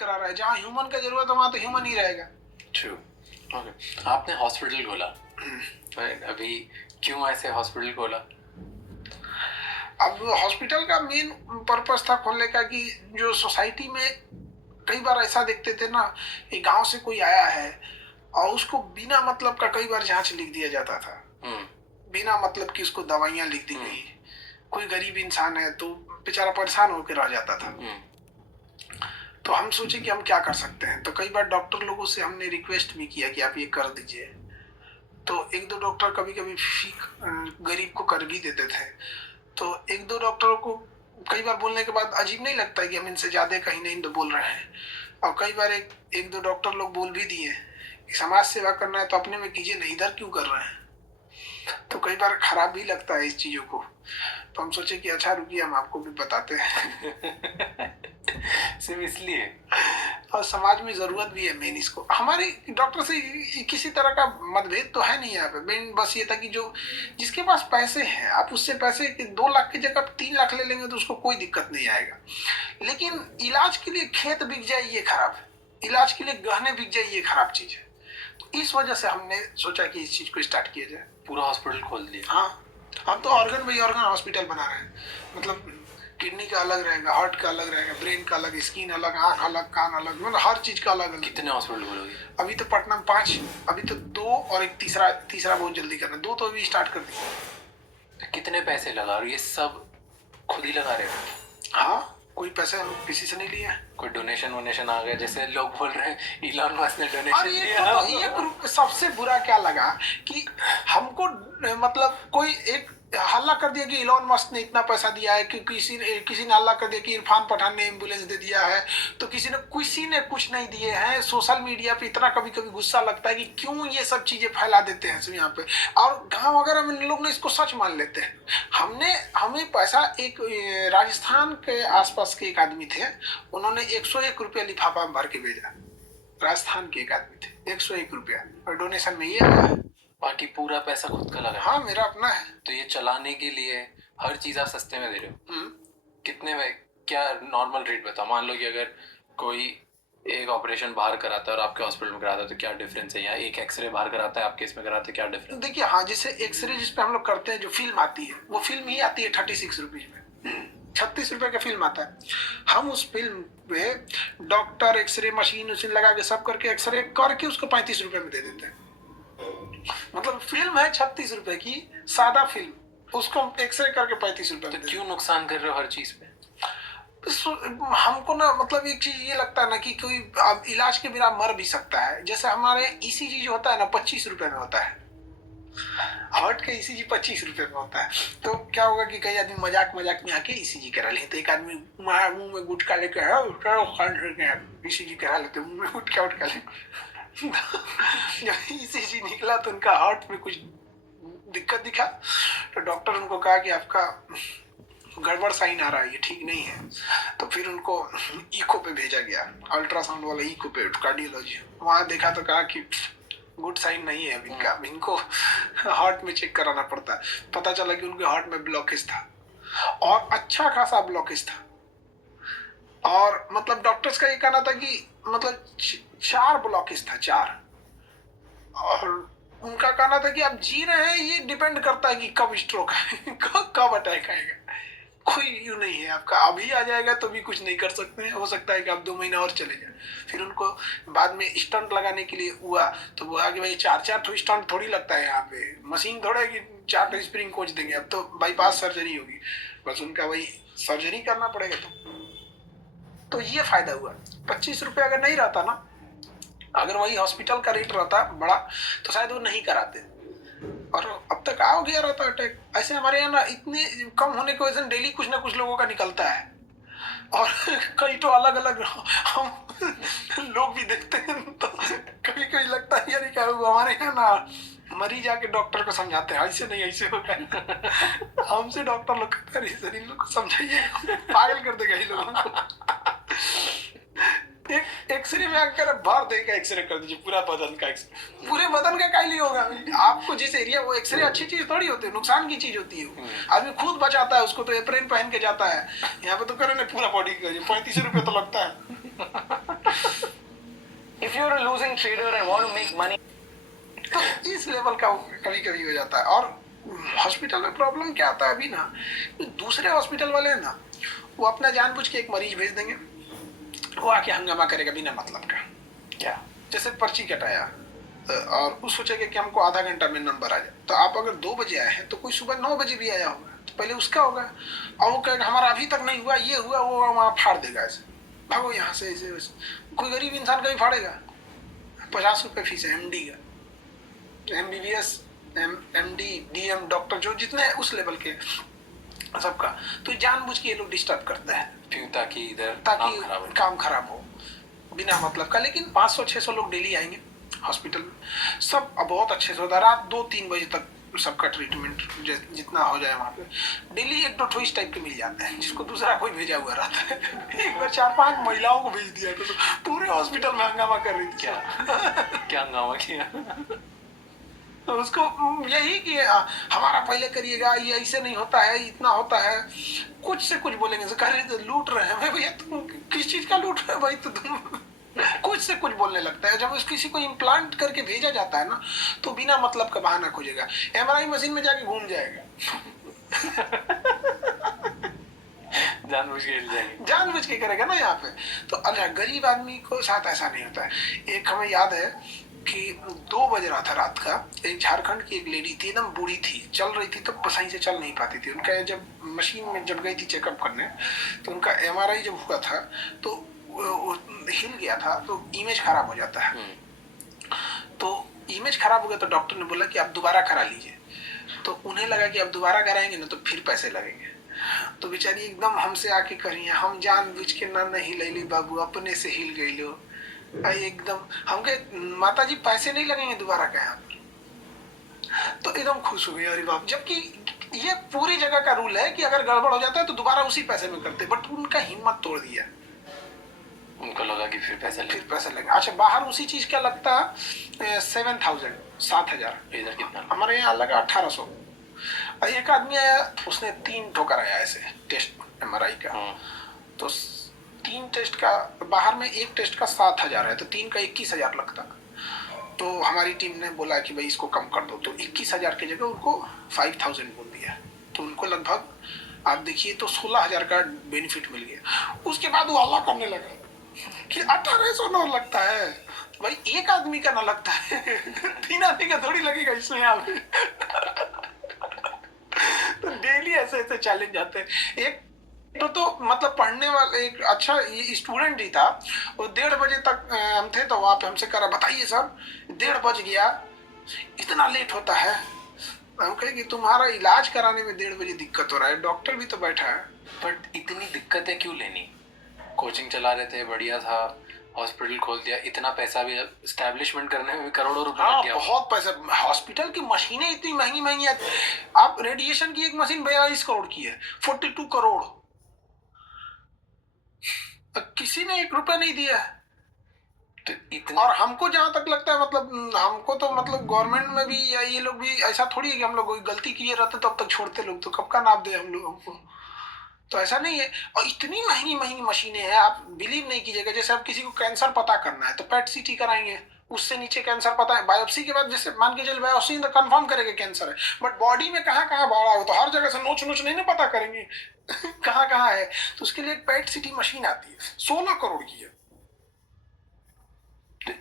करा रहा है। जहाँ ह्यूमन का जरूरत है वहाँ तो ह्यूमन ही रहेगा। ट्रू। ओके, आपने हॉस्पिटल खोला, अभी क्यों ऐसे हॉस्पिटल खोला? अब हॉस्पिटल का मेन पर्पस था खोलने का कि जो सोसाइटी में कई बार ऐसा देखते थे ना, एक गांव से कोई आया है और उसको बिना मतलब का कई बार जांच लिख दिया जाता था, बिना मतलब कि उसको दवाइयां लिख दी गई। कोई गरीब इंसान है तो बेचारा परेशान होकर रह जाता था। तो हम सोचे कि हम क्या कर सकते हैं, तो कई बार डॉक्टर लोगों से हमने रिक्वेस्ट भी किया कि आप ये कर दीजिए। तो एक दो डॉक्टर कभी कभी फी गरीब को कर भी देते थे। तो एक दो डॉक्टरों को कई बार बोलने के बाद अजीब नहीं लगता है कि हम इनसे ज्यादा कहीं नहीं तो बोल रहे हैं। और कई बार एक दो डॉक्टर लोग बोल भी दिए कि समाज सेवा करना है तो अपने में कीजिए ना, इधर क्यों कर रहे हैं। तो कई बार खराब भी लगता है इस चीजों को। तो हम सोचे कि अच्छा रुकिए हम आपको भी बताते हैं। सिर्फ इसलिए, और समाज में जरूरत भी है मेन इसको। हमारे डॉक्टर से किसी तरह का मतभेद तो है नहीं यहाँ पे, मेन बस ये था कि जो जिसके पास पैसे हैं आप उससे पैसे 2 लाख की जगह 3 लाख ले लेंगे तो उसको कोई दिक्कत नहीं आएगा। लेकिन इलाज के लिए खेत बिक जाए ये खराब है, इलाज के लिए गहने बिक जाए ये खराब चीज है। तो इस वजह से हमने सोचा कि इस चीज को स्टार्ट किया जाए। पूरा हॉस्पिटल खोल दिया। हाँ, हम तो ऑर्गन बाई ऑर्गन हॉस्पिटल बना रहे हैं। मतलब किडनी का अलग रहेगा, हार्ट का अलग रहेगा, ब्रेन का अलग, स्किन अलग, आंख अलग, कान अलग, मतलब हर चीज का अलग अलग। कितने हॉस्पिटल खोलोगे? अभी तो पटना में 5, अभी तो 2 और एक तीसरा बहुत जल्दी करना है। 2 तो अभी स्टार्ट कर दिया। कितने पैसे लगा रहे हो? ये सब खुद ही लगा रहे हो? हाँ, कोई पैसा किसी से नहीं लिया। कोई डोनेशन वोनेशन आ गया? जैसे लोग बोल रहे हैं इलॉन मस्क ने और डोनेशन ये दिया। तो ये ग्रुप सबसे बुरा क्या लगा कि हमको मतलब कोई एक हल्ला कर दिया कि इलॉन मस्क ने इतना पैसा दिया है, कि किसी ने हल्ला कर दिया कि इरफान पठान ने एम्बुलेंस दे दिया है, तो किसी ने कुछ नहीं दिए हैं। सोशल मीडिया पे इतना कभी कभी गुस्सा लगता है कि क्यों ये सब चीजें फैला देते हैं सब यहाँ पे। और गांव वगैरह में लोग ने इसको सच मान लेते हैं। हमें पैसा एक राजस्थान के आसपास के एक आदमी थे, उन्होंने 101 रुपया लिफाफा में भर के भेजा। राजस्थान के एक आदमी थे, 101 रुपया, और डोनेशन में ये आया है। बाकी पूरा पैसा खुद का लगा? हाँ, मेरा अपना है। तो ये चलाने के लिए हर चीज आप सस्ते में दे रहे हो? कितने में? क्या नॉर्मल रेट बताओ। मान लो कि अगर कोई एक ऑपरेशन बाहर कराता है और आपके हॉस्पिटल में कराता है तो क्या डिफरेंस है? या एक एक्सरे बाहर कराता है आपके इसमें कराते हैं, क्या डिफरेंस? देखिए, हाँ, जैसे एक्सरे जिसपे हम लोग करते हैं, जो फिल्म आती है वो फिल्म ही आती है 36 रुपीज में। 36 रुपए का फिल्म आता है। हम उस फिल्म पे डॉक्टर एक्सरे मशीन लगा के सब करके एक्सरे करके उसको 35 रुपए में दे देते हैं। मतलब फिल्म है 36 रुपए की, सादा फिल्म, उसको एक्सरे करके 35 रुपए में। तो क्यों नुकसान कर रहे हो हर चीज पे? हमको ना मतलब एक चीज ये लगता है ना कि कोई इलाज के बिना मर भी सकता है। जैसे हमारे ईसीजी जो होता है ना 25 रुपए में होता है, हार्ट का ईसीजी 25 रुपए में होता है। तो क्या होगा कि कई आदमी मजाक में आके ईसीजी करा ले, तो एक आदमी मुंह में गुटखा लेके ईसीजी करा लेते, मुंह में गुटखा ले। जब ईसीजी निकला तो उनका हार्ट में कुछ दिक्कत दिखा, तो डॉक्टर उनको कहा कि आपका गड़बड़ साइन आ रहा है, ये ठीक नहीं है। तो फिर उनको इको पे भेजा गया, अल्ट्रासाउंड वाला इको पे, कार्डियोलॉजी। वहां देखा तो कहा कि गुड साइन नहीं है इनका, इनको हार्ट में चेक कराना पड़ता है। पता चला कि उनके हार्ट में ब्लॉकेज था, और अच्छा खासा ब्लॉकेज था। और मतलब डॉक्टर्स का ये कहना था कि मतलब 4 ब्लॉकेज था, 4। और उनका कहना था कि आप जी रहे हैं, ये डिपेंड करता है कि कब स्ट्रोक है, कब अटैक आएगा। कोई यू नहीं है, आपका अभी आ जाएगा तो भी कुछ नहीं कर सकते हैं, हो सकता है कि आप 2 महीना और चले जाए। फिर उनको बाद में स्टंट लगाने के लिए हुआ, तो वो आगे भाई 4 तो स्टंट थोड़ी लगता है यहाँ पे, मशीन थोड़ा है कि 4 तो स्प्रिंग कोच देंगे। अब तो बाईपास सर्जरी होगी, बस उनका वही सर्जरी करना पड़ेगा। तो ये फायदा हुआ। 25 रुपये अगर नहीं रहता ना, अगर वही हॉस्पिटल का रेट रहता बड़ा, तो शायद वो नहीं कराते, और अब तक आ गया रहता अटैक। ऐसे हमारे यहाँ ना इतने कम होने की वजह से डेली कुछ ना कुछ लोगों का निकलता है, और कई तो अलग अलग हम लोग भी देखते हैं, तो कभी कभी लगता है यार क्या हुआ। हमारे यहाँ ना मरीज आके डॉक्टर को समझाते हैं, ऐसे नहीं ऐसे होगा। हमसे डॉक्टर लोग कहते हैं सर इन लोग को समझाइए, पागल कर देगा इन लोगों को। एक्सरे में आकर भर देगा, एक्सरे कर दीजिए पूरा बदन का। एक्सरे पूरे बदन का काहे लिए होगा आपको? जिस एरिया, वो एक्सरे अच्छी चीज थोड़ी होती है, नुकसान की चीज होती है। आदमी खुद बचाता है उसको, तो एप्रेन पहन के जाता है। यहाँ पे तो करे ना पूरा बॉडी का, 35 रुपये तो लगता है। you're a losing trader and want to make money, तो इस लेवल का कभी कभी हो जाता है। और हॉस्पिटल में प्रॉब्लम क्या आता है अभी ना, दूसरे हॉस्पिटल वाले हैं ना, वो अपना जानबूझ के एक मरीज भेज देंगे, वो आके हंगामा करेगा बिना मतलब का। क्या जैसे पर्ची कटाया और वो सोचेगा कि हमको आधा घंटा में नंबर आ जाए, तो आप अगर 2 बजे आए हैं तो कोई सुबह 9 बजे भी आया होगा, तो पहले उसका होगा, और वो कहेगा हमारा अभी तक नहीं हुआ, ये हुआ, वो वहाँ फाड़ देगा, ऐसे भागो यहाँ से, ऐसे वैसे। कोई गरीब इंसान कभी फाड़ेगा? 50 रुपये फीस है MD का, MBBS, MD, DM, डॉक्टर, जो जितने उस लेवल के सबका, तो जानबूझ के ये लोग डिस्टर्ब करते हैं क्यों? ताकि इधर ताकि काम खराब हो बिना मतलब का। लेकिन 500-600 लोग डेली आएंगे हॉस्पिटल में, सब बहुत अच्छे से होता है, रात 2-3 बजे तक सबका ट्रीटमेंट जितना हो जाए वहाँ पे। डेली 1-2 इस टाइप के मिल जाते हैं जिसको दूसरा कोई भेजा हुआ रहता है। एक बार 4-5 महिलाओं को भेज दिया तो पूरे हॉस्पिटल में हंगामा कर रही थी। क्या हंगामा किया? तो उसको यही कि हमारा पहले करिएगा, ये ऐसे नहीं होता है, इतना होता है, कुछ से कुछ बोलेंगे, कह रहे तो लूट रहे हैं भैया, तुम किस चीज का लूट रहे हो भाई? तो तुम कुछ से कुछ बोलने लगता है। जब किसी को इम्प्लांट करके भेजा जाता है ना, तो बिना मतलब का बहाना खोजेगा, MRI मशीन में जाके घूम जाएगा। जानबूझ के करेगा ना यहाँ पे। तो अच्छा, गरीब आदमी को साथ ऐसा नहीं होता है। एक हमें याद है कि 2 बज रहा था रात का, एक झारखंड की एक लेडी थी, एकदम बूढ़ी थी, चल रही थी तो सही से चल नहीं पाती थी। उनका जब मशीन में जब गई थी चेकअप करने, तो उनका MRI जब हुआ था तो वो हिल गया था, तो इमेज खराब हो जाता है। तो इमेज खराब हो गया तो डॉक्टर ने बोला कि आप दोबारा करा लीजिए। तो उन्हें लगा कि अब दोबारा कराएंगे ना तो फिर पैसे लगेंगे। तो बेचारी एकदम हमसे आके करी है, हम जानबूझ के ना नहीं ले ली बाबू, अपने से हिल गई लो एकदम। हम कहे माता जी पैसे नहीं लगेंगे दोबारा का यहाँ पर। तो एकदम खुश हो गई, अरे बाप। जबकि ये पूरी जगह का रूल है कि अगर गड़बड़ हो जाता है तो दोबारा उसी पैसे में करते, बट उनका हिम्मत तोड़ दिया। उनको लगा कि फिर पैसा लगे। अच्छा, बाहर उसी चीज क्या लगता है 7,000, 7,000। इधर कितना? हमारे यहाँ लगा 1,800। एक आदमी आया, उसने 3 ठोकर आया ऐसे टेस्ट MRI का। तो 3 टेस्ट का, बाहर में एक टेस्ट का 7,000 है, तो 3 का 21,000 लगता। तो हमारी टीम ने बोला कि भाई इसको कम कर दो, तो 21,000 की जगह उनको 5,000 बोल दिया। तो उनको लगभग आप देखिए तो 16,000 का बेनिफिट मिल गया। उसके बाद वो हल्ला करने लगा कि 1,800 ना लगता है। तो भाई एक आदमी का ना लगता है, 3 आदमी का थोड़ी लगेगा इसमें यहाँ पे। तो डेली ऐसे ऐसे चैलेंज आते हैं। एक तो मतलब पढ़ने वाला एक अच्छा स्टूडेंट ही था, वो 1:30 बजे तक हम थे, तो वहाँ पे हमसे करा बताइए सर 1:30 बज गया, इतना लेट होता है। हम कहे कि तुम्हारा इलाज कराने में 1:30 बजे दिक्कत हो रहा है, डॉक्टर भी तो बैठा है। बट इतनी दिक्कतें क्यों लेनी? कोचिंग चला रहे थे, बढ़िया था, हॉस्पिटल खोल दिया, इतना पैसा भी एस्टैब्लिशमेंट करने में भी करोड़ों रुपए लग गया। बहुत पैसा। हॉस्पिटल की मशीनें इतनी महंगी महंगी आती। आप रेडिएशन की एक मशीन 42 करोड़ की है, 42 करोड़। किसी ने 1 रुपया नहीं दिया। तो इतना, और हमको जहां तक लगता है, मतलब हमको तो मतलब गवर्नमेंट में भी या ये लोग भी ऐसा थोड़ी है कि हम लोग कोई गलती किए रहते तो अब तक छोड़ते लोग, तो कब का नाप दे हम लोग हमको। तो ऐसा नहीं है। और इतनी महंगी महंगी मशीनें हैं, आप बिलीव नहीं कीजिएगा। जैसे आप किसी को कैंसर पता करना है तो PET CT कराएंगे, उससे नीचे कैंसर पता है, बायोप्सी के बाद जैसे मान के चल बायोप्सी तो कंफर्म करेंगे कैंसर है, बट बॉडी में कहाँ कहाँ बढ़ा हो तो हर जगह से नोच नोच नहीं ना पता करेंगे कहाँ कहाँ है। तो उसके लिए एक PET CT मशीन आती है, 16 करोड़ की है।